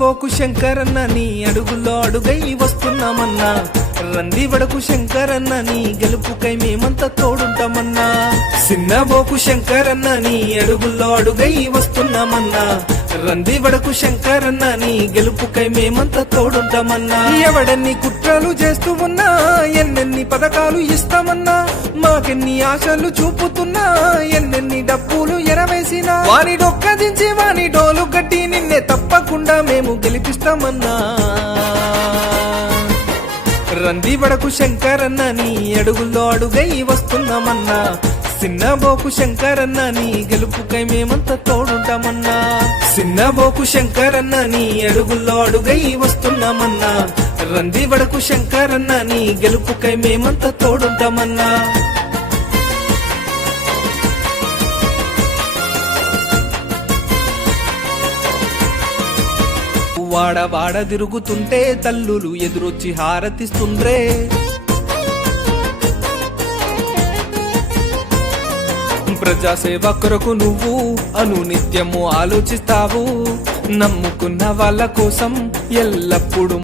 బోకు శంకరన్న నీ అడుగుల్లో అడుగై వస్తున్నామన్నా, రంది వడకు శంకరన్న నీ గెలుపుకై మేమంతా తోడుంటామన్నా. చిన్న బోకు శంకరన్న నీ అడుగుల్లో అడుగై వస్తున్నామన్నా, రంది వడకు శంకరన్న నీ గెలుపుకై మేమంతా తోడుంటామన్నా. ఎవడెన్ని కుట్రలు చేస్తూ ఉన్నా, ఎన్నెన్ని పథకాలు ఇస్తామన్నా, మాకెన్ని ఆశలు చూపుతున్నా, ఎన్నెన్ని డబ్బులు ఎరవేసినా, వాని డొక్కదించి వాని డోలు గట్టి నిన్నే తప్పకుండా మేము గెలిపిస్తామన్నా. రంది వడకు శంకరన్న నీ అడుగుల్లో అడుగై వస్తున్నామన్నా, చిన్న బోకు శంకరన్న నీ గెలుపుకై మేమంతా తోడుంటామన్నా. చిన్న బోకు శంకరన్న నీ అడుగుల్లో అడుగై వస్తున్నామన్నా, రంది వడకు శంకరన్న నీ గెలుపుకై మేమంతా తోడుంటామన్నా. వాడ వాడ తిరుగుతుంటే తల్లులు ఎదురొచ్చి హారతిస్తుండ్రే, ప్రజాసేవ కొరకు నువ్వు అనునిత్యము ఆలోచిస్తావు, నమ్ముకున్న వాళ్ళ కోసం ఎల్లప్పుడూ